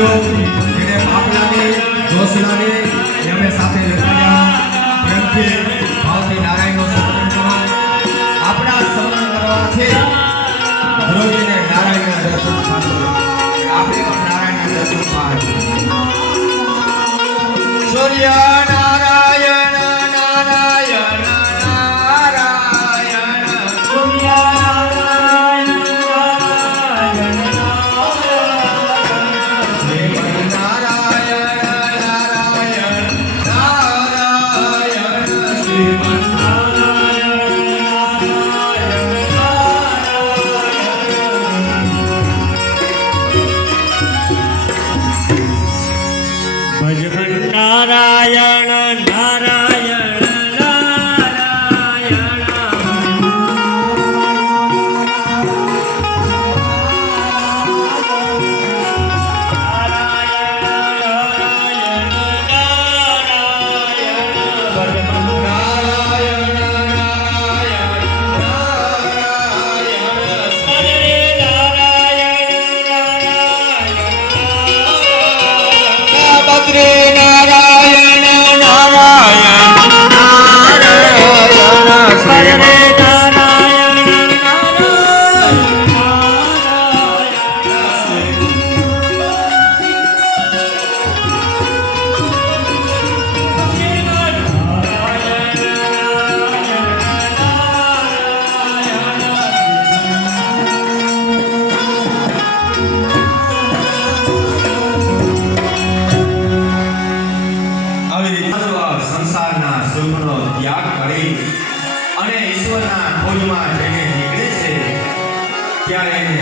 ભાઈઓ જેને પાપ લાગે દોષ લાગે એ અમે સાથે લખાયા પ્રેમથી ભાવથી નારાયણનો સ્મરણ કરો. આપણા સ્મરણ કરવાથી ધ્રુવીને નારાયણના દર્શન થશે. આપણે પણ નારાયણના દર્શન થાય. સૂર્ય નારાયણ નારાયણ નારાયણ સૂર્ય નારાયણ નારાયણ નારાયણ શ્રીમન નારાયણ નારાયણ નારાયણ શ્રીમન નારાયણ નારાયણ સંસારના સુખનો ત્યાગ કરી અને ઈશ્વરના ખોજમાં જઈને નીકળે છે ત્યારે એને